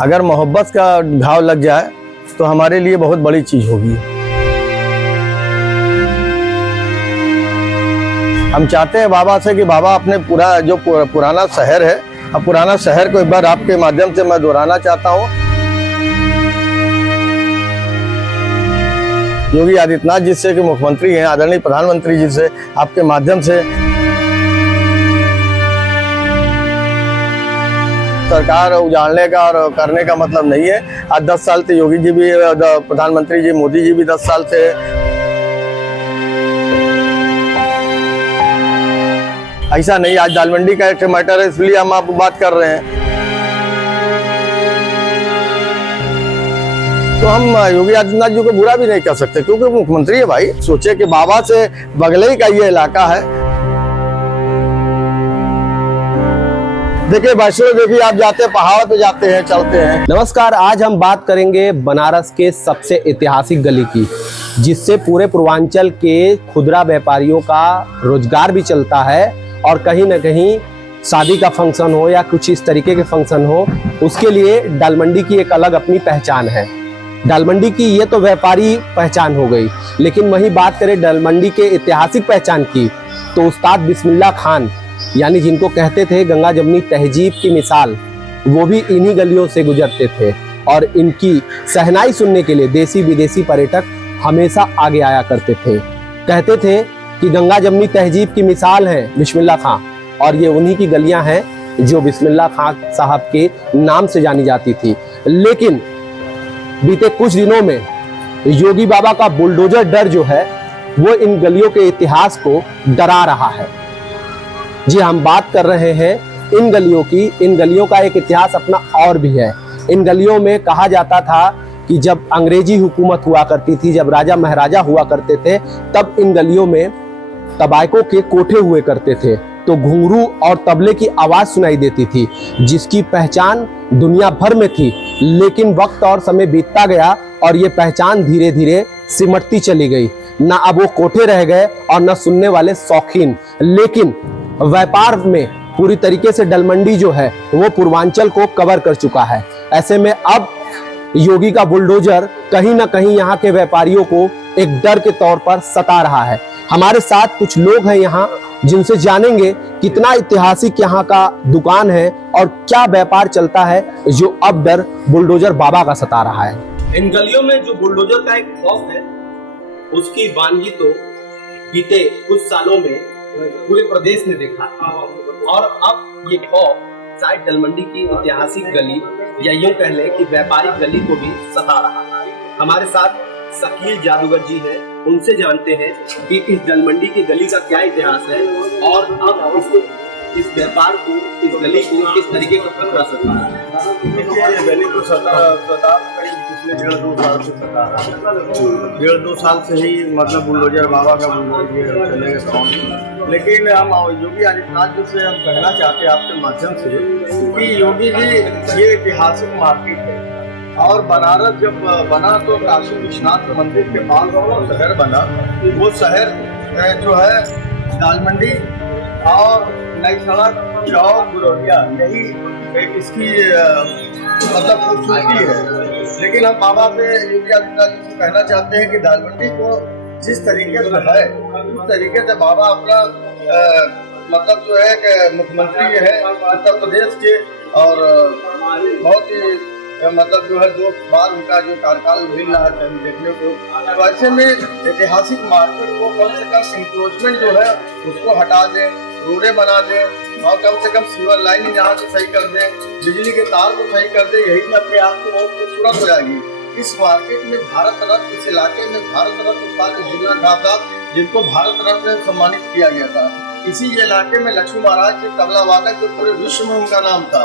अगर मोहब्बत का घाव लग जाए तो हमारे लिए बहुत बड़ी चीज होगी। हम चाहते हैं बाबा से कि बाबा अपने पुराना शहर है, अब पुराना शहर को एक बार आपके माध्यम से मैं दोहराना चाहता हूँ। योगी आदित्यनाथ जी से कि मुख्यमंत्री हैं, आदरणीय प्रधानमंत्री जी से आपके माध्यम से सरकार उजाड़ने का और करने का मतलब नहीं है। आज 10 साल से योगी जी भी, प्रधानमंत्री जी मोदी जी भी 10 साल से, ऐसा नहीं। आज दालमंडी का एक मैटर है, इसलिए हम आप बात कर रहे हैं। तो हम योगी आदित्यनाथ जी को बुरा भी नहीं कर सकते, क्योंकि मुख्यमंत्री है भाई। सोचे कि बाबा से बगले ही का ये इलाका है। देखिए वैष्णो देवी आप जाते हैं, पहाड़ पे जाते हैं, चलते हैं। नमस्कार, आज हम बात करेंगे बनारस के सबसे ऐतिहासिक गली की, जिससे पूरे पूर्वांचल के खुदरा व्यापारियों का रोजगार भी चलता है और कहीं ना कहीं शादी का फंक्शन हो या कुछ इस तरीके के फंक्शन हो, उसके लिए दालमंडी की एक अलग अपनी पहचान है। दालमंडी की ये तो व्यापारी पहचान हो गई, लेकिन वहीं बात करें दालमंडी के ऐतिहासिक पहचान की, तो उस्ताद बिस्मिल्लाह खान, यानी जिनको कहते थे गंगा जमुनी तहजीब की मिसाल, वो भी इन्हीं गलियों से गुजरते थे। और इनकी शहनाई सुनने के लिए देसी विदेशी पर्यटक हमेशा आगे आया करते थे। कहते थे कि गंगा जमुनी तहजीब की मिसाल है बिस्मिल्लाह खां, और ये उन्हीं की गलियां हैं जो बिस्मिल्लाह खां साहब के नाम से जानी जाती थी। लेकिन बीते कुछ दिनों में योगी बाबा का बुलडोजर डर जो है वो इन गलियों के इतिहास को डरा रहा है। जी, हम बात कर रहे हैं इन गलियों की। इन गलियों का एक इतिहास अपना और भी है। इन गलियों में कहा जाता था कि जब अंग्रेजी हुकूमत हुआ करती थी, जब राजा महाराजा हुआ करते थे, तब इन गलियों में तबायकों के कोठे हुए करते थे, तो घुंघरू और तबले की आवाज सुनाई देती थी, जिसकी पहचान दुनिया भर में थी। लेकिन वक्त और समय बीतता गया और ये पहचान धीरे धीरे सिमटती चली गई। ना अब वो कोठे रह गए और न सुनने वाले शौकीन। लेकिन व्यापार में पूरी तरीके से दालमंडी जो है वो पूर्वांचल को कवर कर चुका है। ऐसे में अब योगी का बुलडोजर कहीं ना कहीं यहाँ के व्यापारियों को एक डर के तौर पर सता रहा है। हमारे साथ कुछ लोग हैं यहाँ, जिनसे जानेंगे कितना ऐतिहासिक यहाँ का दुकान है और क्या व्यापार चलता है जो अब डर बुलडोजर बाबा का सता रहा है। इन गलियों में जो बुलडोजर का एक खौफ है, उसकी वानगी तो बीते कुछ सालों में पूरे प्रदेश ने देखा, और अब ये खौफ शायद दालमंडी की ऐतिहासिक गली या यूं कह ले कि व्यापारिक गली को भी सता रहा है। हमारे साथ शकील जादूगर जी हैं, उनसे जानते हैं कि इस दालमंडी की गली का क्या इतिहास है और अब इस व्यापार को, इस गली को किस तरीके का खतरा सता है। देखिए गली को सता करीब पिछले 1.5-2 साल से सता है। 1.5-2 साल से ही मतलब बुलडोजर बाबा का बुलडोजर चलेगा। लेकिन हम योगी आदित्यनाथ जी से हम कहना चाहते हैं आपके माध्यम से कि योगी जी, ये ऐतिहासिक मार्केट है और बनारस जब बना तो काशी विश्वनाथ मंदिर के पास वो शहर बना। वो शहर जो है दालमंडी और नई सड़क, चौक, गुरौलिया, यही एक इसकी मतलब खूबसूरती है। लेकिन हम बाबा से, योगी आदित्यनाथ जी से कहना चाहते हैं कि दालमंडी को जिस तरीके से है, उस तरीके से बाबा अपना मतलब जो है कि मुख्यमंत्री है उत्तर प्रदेश के, और बहुत ही मतलब जो है 2 बार उनका जो कार्यकाल मिल रहा है देखने को। तो ऐसे में ऐतिहासिक मार्केट को कम से कम इंक्रोचमेंट जो है उसको हटा दें, रोडें बना दें और कम से कम सीवर लाइन यहाँ से सही कर दें, बिजली के तार को सही कर दें। यही में अपने आप को बहुत खूबसूरत हो जाएगी। इस मार्केट में भारत रत्न, इस इलाके में भारत रत्न उस्ताद साहब, जिनको भारत रत्न से सम्मानित किया गया था। इसी इलाके में लक्ष्मी महाराज के तबला वादक, जो पूरे विश्व में उनका नाम था।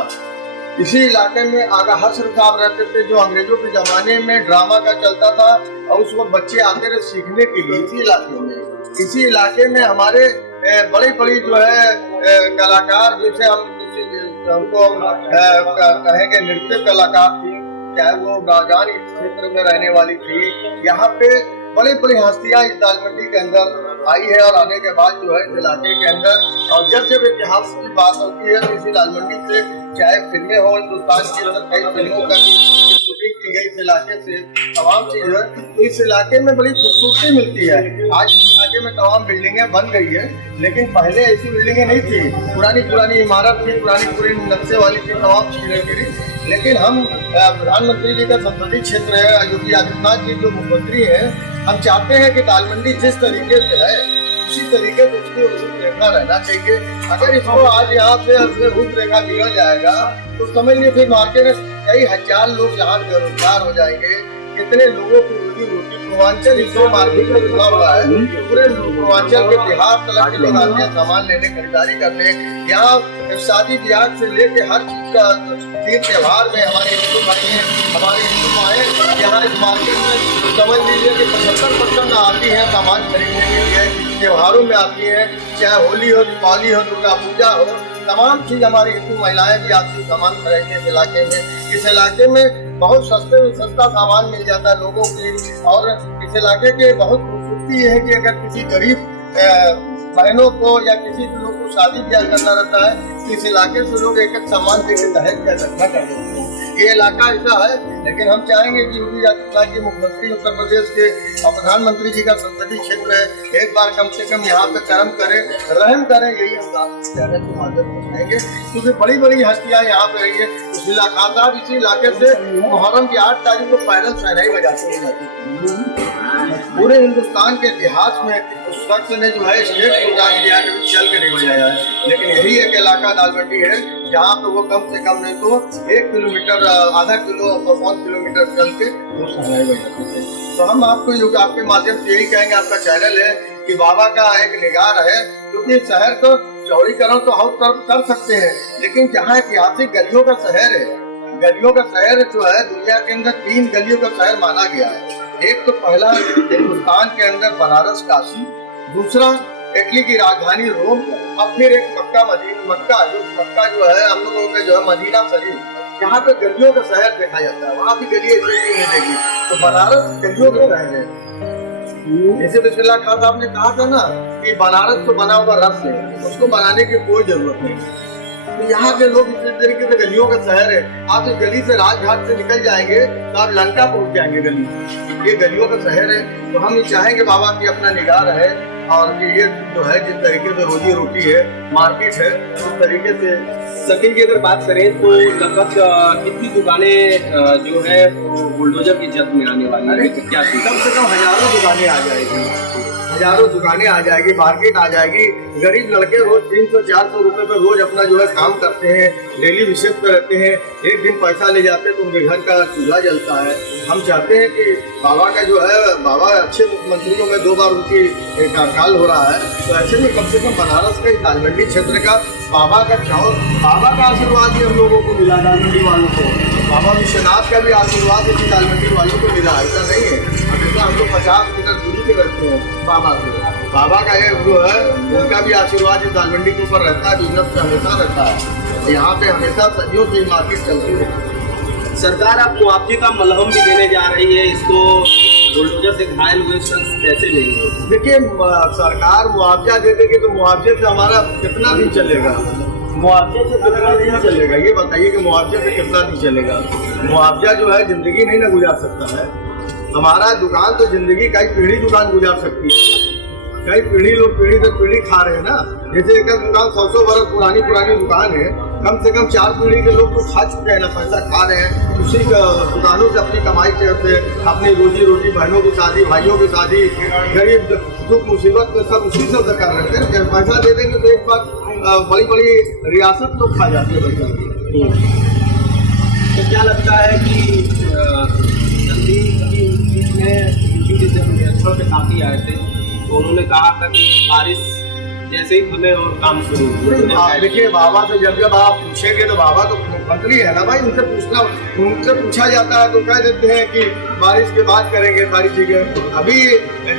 इसी इलाके में आगा हसर साहब रहते थे, जो अंग्रेजों के जमाने में ड्रामा का चलता था और उस वक्त बच्चे आते रहे सीखने के लिए। इसी इलाके में, इसी इलाके में हमारे बड़ी बड़ी जो है कलाकार, जैसे हमको कहेंगे नृत्य कलाकार थी, चाहे वो राजधानी क्षेत्र में रहने वाली थी। यहाँ पे बड़ी बड़ी हस्तियां इस दालमंडी के अंदर आई है और आने के बाद जो है इस इलाके के अंदर, और जब जब इतिहास की बात होती है तो इसी दाल मंडी से चाहे फिल्में हो, हिंदुस्तान के अंदर कई फिल्मों का शूटिंग की गई इस इलाके से, तमाम चीजें, तो इस इलाके में बड़ी खूबसूरती मिलती है। आज इस इलाके में तमाम बिल्डिंगें बन गई है, लेकिन पहले ऐसी बिल्डिंगें नहीं थी, पुरानी इमारत थी, पुरानी नक्शे वाली थी, तमाम चीजें थी। लेकिन हम प्रधानमंत्री जी का संसदीय क्षेत्र है, योगी आदित्यनाथ जी जो मुख्यमंत्री है, हम चाहते हैं कि दाल मंडी जिस तरीके से है उसी तरीके से उसकी रूपरेखा रहना चाहिए। अगर इसको आज यहाँ से रूपरेखा बिगड़ जाएगा तो समझ लीजिए फिर मार्केट में कई हजार लोग यहाँ बेरोजगार हो जाएंगे। कितने लोगों की रोजी रोटी पूर्वांचल इससे मार्केट में जुड़ा हुआ है, पूरे पूर्वांचल के बिहार तक के लोग आते हैं सामान लेने, खरीदारी करने। यहाँ शादी ब्याह से लेके हर चीज का तीज त्योहार में हमारे हिंदू भाई हैं, हमारे हिंदू माएँ यहाँ इस मार्केट में समझ लीजिए कि 75% आती है सामान खरीदने के लिए, त्योहारों में आती है, चाहे होली हो, दीपावली हो, दुर्गा पूजा हो, तमाम चीज हमारी हिंदू महिलाएं भी आती है सामान खरीदने इस इलाके में। इस इलाके में बहुत सस्ता सामान मिल जाता है लोगों की, और इस इलाके के बहुत खूबसूरती ये है कि अगर किसी गरीब बहनों को या किसी लोग को शादी ब्याह करना रहता है तो इस इलाके से लोग एक सामान देकर दहेज का इकट्ठा कर देते हैं। ये इलाका ऐसा है, लेकिन हम चाहेंगे कि योगी आदित्यनाथ जी मुख्यमंत्री उत्तर प्रदेश के और प्रधानमंत्री जी का संसदीय क्षेत्र है, एक बार कम से कम यहाँ पे कर्म करें, रहम करें, यही हम कहने की माजर बनाएंगे। क्योंकि बड़ी बड़ी हस्तियाँ यहाँ पे रही है। इस इलाके से मुहर्रम की 8 तारीख को पैदल शहनाई बजाती है। पूरे हिंदुस्तान के इतिहास में उस शख्स ने जो है स्टेट प्रोग्राम किया कभी चल के नहीं बजाया है, लेकिन यही एक इलाका दाल मंडी है जहाँ पे वो कम से कम नहीं तो 1 किलोमीटर, आधा किलो, 1 किलोमीटर चल के वो शहनाई बजाते थे। तो हम आपके माध्यम से यही कहेंगे, आपका चैनल है कि बाबा का एक निगाह है, क्योंकि शहर को चौड़ीकरण तो हम कर सकते हैं, लेकिन जहाँ ऐतिहासिक गलियों का शहर है, गलियों का शहर जो है दुनिया के अंदर 3 गलियों का शहर माना गया है। एक तो पहला हिंदुस्तान के अंदर बनारस काशी, दूसरा इटली की राजधानी रोम, और फिर एक मक्का जो है हम लोगों का जो है मदीना शरीफ, यहाँ पे गलियों का शहर देखा जाता है। वहाँ भी गली नहीं देखी, तो बनारस गलियों का शहर है। जैसे बिस्मिल्लाह खान साहब ने कहा था ना कि बनारस तो बना हुआ रस है, उसको बनाने की कोई जरूरत नहीं। तो यहाँ के लोग इस तरीके से गलियों का शहर है। आप इस गली से राजघाट से निकल जाएंगे तो आप लंका पहुंच जाएंगे गली, ये गलियों का शहर है। तो हम ये चाहेंगे बाबा की अपना निगाह रहे, और ये जो है जिस तरीके से रोजी रोटी है, मार्केट है, उस तरीके से। शकील की अगर बात करें तो लगभग कितनी दुकानें जो है बुलडोजर की जद में आने वाली है? क्या कम से कम हजारों दुकानें आ जाएगी, हजारों दुकानें आ जाएगी, मार्केट आ जाएगी। गरीब लड़के रोज 300-400 रुपए पे रोज अपना जो है काम करते हैं, डेली बेसिस पे रहते हैं, एक दिन पैसा ले जाते हैं तो उनके घर का चूल्हा जलता है। हम चाहते हैं कि बाबा का जो है, बाबा अच्छे मुख्यमंत्रियों में 2 बार उनकी कार्यकाल हो रहा है, तो ऐसे में कम से कम बनारस का दाल मंडी क्षेत्र का बाबा का आशीर्वाद भी हम लोगों को मिला, दाल मंडी वालों को। बाबा विश्वनाथ का भी आशीर्वाद इसी दाल मंडी वालों को मिला, ऐसा नहीं है। हमेशा हम लोग 50 मीटर दूरी पे रहते हैं बाबा से। बाबा का ये जो है उनका भी आशीर्वाद इस दाल मंडी के ऊपर रहता है, बिजनेस पे हमेशा रहता है। यहाँ पे हमेशा सदियों से मार्केट चलती है। सरकार अब मुआवजे का मलहम भी देने जा रही है, इसको बुलडोजर से घायल हुए शख्स कैसे लेंगे? देखिए, सरकार मुआवजा दे देगी तो मुआवजे से हमारा कितना दिन चलेगा? मुआवजे से कितना दिन चलेगा ये बताइए कि मुआवजे से कितना दिन चलेगा? मुआवजा जो है जिंदगी नहीं ना गुजार सकता है। हमारा दुकान तो जिंदगी कई पीढ़ी दुकान गुजार सकती है, कई पीढ़ी लोग पीढ़ी से पीढ़ी खा रहे हैं ना। जैसे एक दुकान 100 वर्ष पुरानी दुकान है, कम से कम 4 पीढ़ी के लोग तो खा चुके हैं ना, पैसा खा रहे हैं उसी दुकानों से, अपनी कमाई से अपनी रोजी रोटी, बहनों की शादी, भाइयों की शादी, गरीब दुख मुसीबत में सब उसी से कर रहे थे। पैसा दे देंगे तो एक बार बड़ी रियासत तो खा जाती है पैसा। तो क्या लगता है कि जल्दी कभी बीच में जब नियंत्रण पे काफ़ी आए थे तो उन्होंने कहा था कि बारिश जैसे ही हमें और काम शुरू हुआ। देखिए, बाबा से जब आप पूछेंगे तो बाबा तो मुख्यमंत्री है ना भाई, उनसे पूछा जाता है तो कह देते हैं कि बारिश के बाद करेंगे सारी चीजें। अभी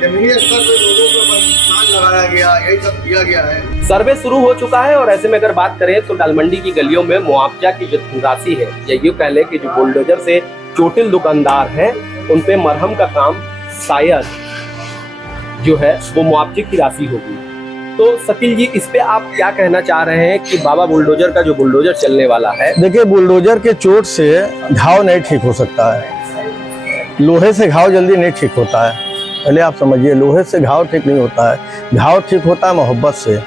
जमीनी स्तर पर लोगों को नुकसान लगाया गया, यही सब किया गया है। सर्वे शुरू हो चुका है और ऐसे में अगर बात करें तो दाल मंडी की गलियों में मुआवजा की जो धनराशि है, या यूँ कह लें कि जो बुलडोजर से चोटिल दुकानदार हैं उन पे मरहम का काम शायद जो है वो मुआवजे की राशि होगी। तो शकील जी, इस पे आप क्या कहना चाह रहे हैं कि बाबा बुलडोजर का जो बुलडोजर चलने वाला है? देखिए, बुलडोजर के चोट से घाव नहीं ठीक हो सकता है, लोहे से घाव जल्दी नहीं ठीक होता है। पहले आप समझिए, लोहे से घाव ठीक नहीं होता है, घाव ठीक होता है मोहब्बत से।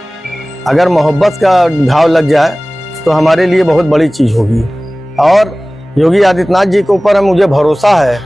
अगर मोहब्बत का घाव लग जाए तो हमारे लिए बहुत बड़ी चीज़ होगी। और योगी आदित्यनाथ जी के ऊपर मुझे भरोसा है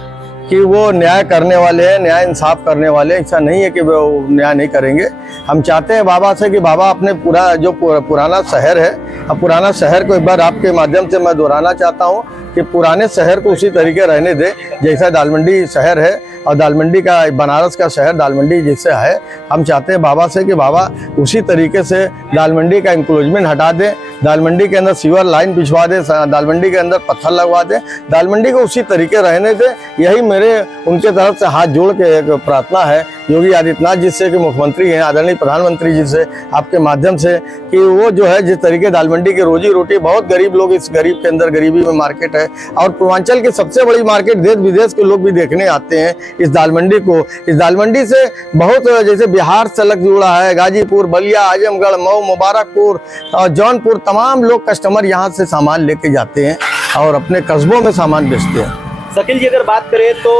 कि वो न्याय करने वाले हैं, न्याय इंसाफ करने वाले हैं। ऐसा नहीं है कि वो न्याय नहीं करेंगे। हम चाहते हैं बाबा से कि बाबा अपने पुराना शहर है, अब पुराना शहर को एक बार आपके माध्यम से मैं दोहराना चाहता हूँ कि पुराने शहर को उसी तरीके रहने दे जैसा दालमंडी शहर है, और दालमंडी का बनारस का शहर दालमंडी जैसे है। हम चाहते हैं बाबा से कि बाबा उसी तरीके से दालमंडी का इंक्लोजमेंट हटा दें, दालमंडी के अंदर सीवर लाइन बिछवा दें, दालमंडी के अंदर पत्थर लगवा दें, दालमंडी को उसी तरीके रहने दें। यही मेरे उनके तरफ से हाथ जोड़ के एक प्रार्थना है योगी आदित्यनाथ जी से कि मुख्यमंत्री हैं, आदरणीय प्रधानमंत्री जी से आपके माध्यम से, कि वो जो है जिस तरीके दालमंडी की रोजी रोटी, बहुत गरीब लोग इस गरीब के अंदर, गरीबी में मार्केट है और पूर्वांचल की सबसे बड़ी मार्केट, देश विदेश के लोग भी देखने आते हैं इस दालमंडी को। इस दालमंडी से बहुत, जैसे बिहार से अलग जुड़ा है, गाजीपुर, बलिया, आजमगढ़, मऊ, मुबारकपुर और जौनपुर, तमाम लोग कस्टमर यहाँ से सामान लेके जाते हैं और अपने कस्बों में सामान बेचते हैं। शकील जी, अगर बात करें तो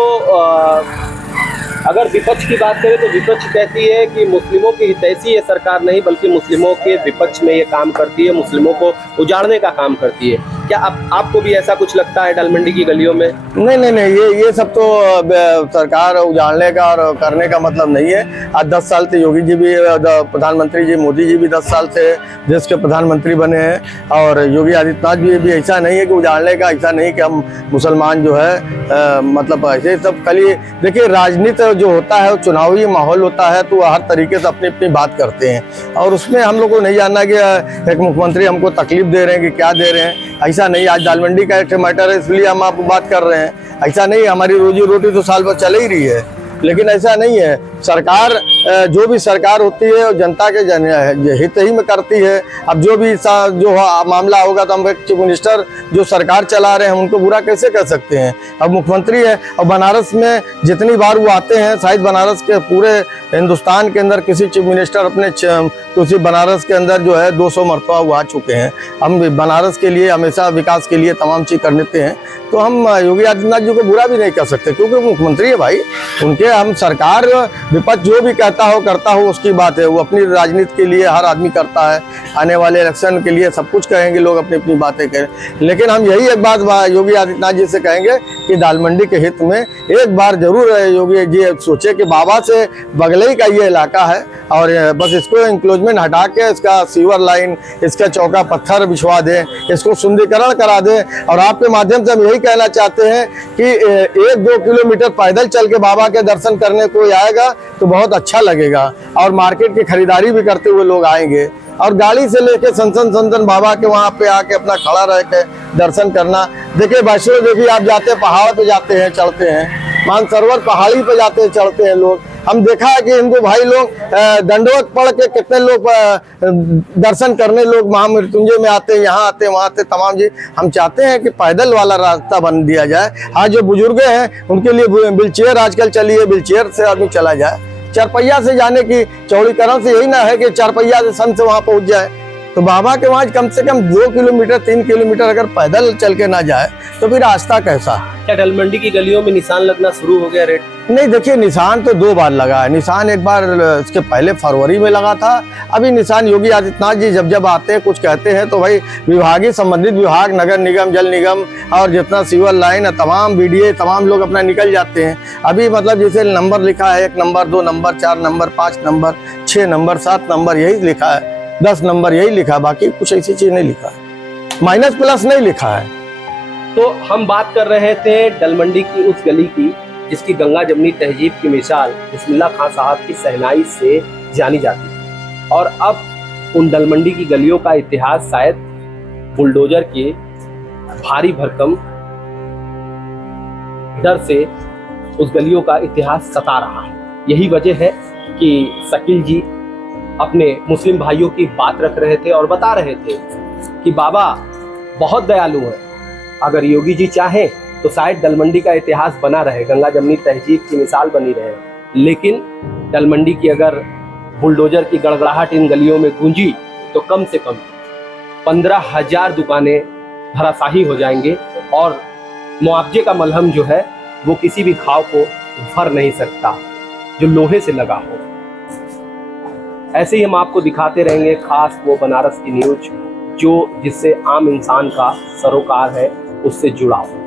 अगर विपक्ष की बात करें तो विपक्ष कहती है कि मुस्लिमों की हितैषी ये सरकार नहीं बल्कि मुस्लिमों के विपक्ष में ये काम करती है, मुस्लिमों को उजाड़ने का काम करती है। क्या आपको भी ऐसा कुछ लगता है दालमंडी की गलियों में? नहीं, ये सब तो सरकार उजाड़ने का और करने का मतलब नहीं है। आज 10 साल से योगी जी भी, प्रधानमंत्री जी मोदी जी भी 10 साल से देश के प्रधानमंत्री बने हैं और योगी आदित्यनाथ जी भी ऐसा नहीं है कि उजाड़ने का, ऐसा नहीं कि हम मुसलमान जो है मतलब ऐसे सब खाली। देखिए, राजनीति जो होता है वो चुनावी माहौल होता है, तो हर तरीके से अपनी अपनी बात करते हैं और उसमें हम लोग को नहीं जानना कि एक मुख्यमंत्री हमको तकलीफ दे रहे हैं कि क्या दे रहे हैं। ऐसा नहीं, आज दालमंडी का एक मैटर है इसलिए हम आपको बात कर रहे हैं। ऐसा नहीं, हमारी रोजी रोटी तो साल भर चल ही रही है, लेकिन ऐसा नहीं है। सरकार, जो भी सरकार होती है वो जनता के हित ही में करती है। अब जो भी मामला होगा तो हम चीफ मिनिस्टर जो सरकार चला रहे हैं उनको बुरा कैसे कर सकते हैं। अब मुख्यमंत्री है और बनारस में जितनी बार वो आते हैं, शायद बनारस के पूरे हिंदुस्तान के अंदर किसी चीफ मिनिस्टर अपने किसी बनारस के अंदर जो है 200 मरतबा वो आ चुके हैं। हम बनारस के लिए हमेशा विकास के लिए तमाम चीज़ कर देते हैं, तो हम योगी आदित्यनाथ जी को बुरा भी नहीं कर सकते क्योंकि मुख्यमंत्री है भाई उनके। हम सरकार, विपक्ष जो भी कहता हो करता हो उसकी बात है, वो अपनी राजनीति के लिए हर आदमी करता है। आने वाले इलेक्शन के लिए सब कुछ कहेंगे लोग, अपनी अपनी बातें करें, लेकिन हम यही एक बात योगी आदित्यनाथ जी से कहेंगे कि दालमंडी के हित में एक बार जरूर योगी जी सोचे कि बाबा से बगल ही का ये इलाका है और बस इसको इंक्लोजमेंट हटा के इसका सीवर लाइन, इसका चौका पत्थर बिछवा दें, इसको सुंदरीकरण करा दें। और आपके माध्यम से हम यही कहना चाहते हैं कि 1-2 किलोमीटर पैदल चल के बाबा के दर्शन करने कोई आएगा तो बहुत अच्छा लगेगा और मार्केट की खरीदारी भी करते हुए लोग आएंगे। और गाड़ी से लेके संसन बाबा के वहाँ पे आके अपना खड़ा रह के दर्शन करना। देखिए, वैष्णो देवी आप जाते हैं, पहाड़ पे जाते हैं, चढ़ते हैं, मानसरोवर पहाड़ी पे जाते हैं, चढ़ते हैं लोग। हम देखा है कि हिंदू भाई लोग दंडवत पढ़ के कितने लोग दर्शन करने लोग महामृत्युंजय में आते हैं, यहाँ आते हैं, वहाँ आते, तमाम जी। हम चाहते हैं कि पैदल वाला रास्ता बन दिया जाए। आज जो बुजुर्ग हैं उनके लिए व्हील चेयर आजकल चली है, व्हील चेयर से आदमी चला जाए। चारपहिया से जाने की चौड़ीकरण से यही ना है कि चारपहिया से सन से वहाँ पहुँच जाए, तो बाबा के वहाँ कम से कम 2 किलोमीटर 3 किलोमीटर अगर पैदल चल के ना जाए तो फिर रास्ता कैसा। क्या दालमंडी की गलियों में निशान लगना शुरू हो गया रेड? नहीं, देखिए, निशान तो 2 बार लगा है। निशान एक बार इसके पहले फरवरी में लगा था। अभी निशान योगी आदित्यनाथ जी जब आते हैं, कुछ कहते हैं तो भाई विभागीय संबंधित विभाग, नगर निगम, जल निगम और जितना सीवर लाइन है, तमाम बीडीए, तमाम लोग अपना निकल जाते हैं। अभी मतलब जैसे नंबर लिखा है 1 number, 2 number, 4 number, 5 number, 6 number, 7 number, यही लिखा है, 10 नंबर यही लिखा, बाकी कुछ ऐसी चीज नहीं लिखा है, माइनस प्लस नहीं लिखा है। तो हम बात कर रहे थे दालमंडी की उस गली की जिसकी गंगा जमनी तहजीब की मिसाल बिस्मिल्लाह खां साहब की सहनाई से जानी जाती है, और अब उन दालमंडी की गलियों का इतिहास शायद बुलडोजर के भारी भरकम डर से उस गलियों का इतिहास सता रहा है। यही वजह है कि शकील जी अपने मुस्लिम भाइयों की बात रख रहे थे और बता रहे थे कि बाबा बहुत दयालु है, अगर योगी जी चाहें तो शायद दालमंडी का इतिहास बना रहे, गंगा जमनी तहजीब की मिसाल बनी रहे, लेकिन तलमंडी की अगर बुलडोजर की गड़गड़ाहट इन गलियों में गूंजी तो कम से कम 15,000 दुकानें धराशाही हो जाएंगे और मुआवजे का मलहम जो है वो किसी भी घाव को भर नहीं सकता जो लोहे से लगा हो। ऐसे ही हम आपको दिखाते रहेंगे खास वो बनारस की न्यूज जो जिससे आम इंसान का सरोकार है उससे जुड़ा हो।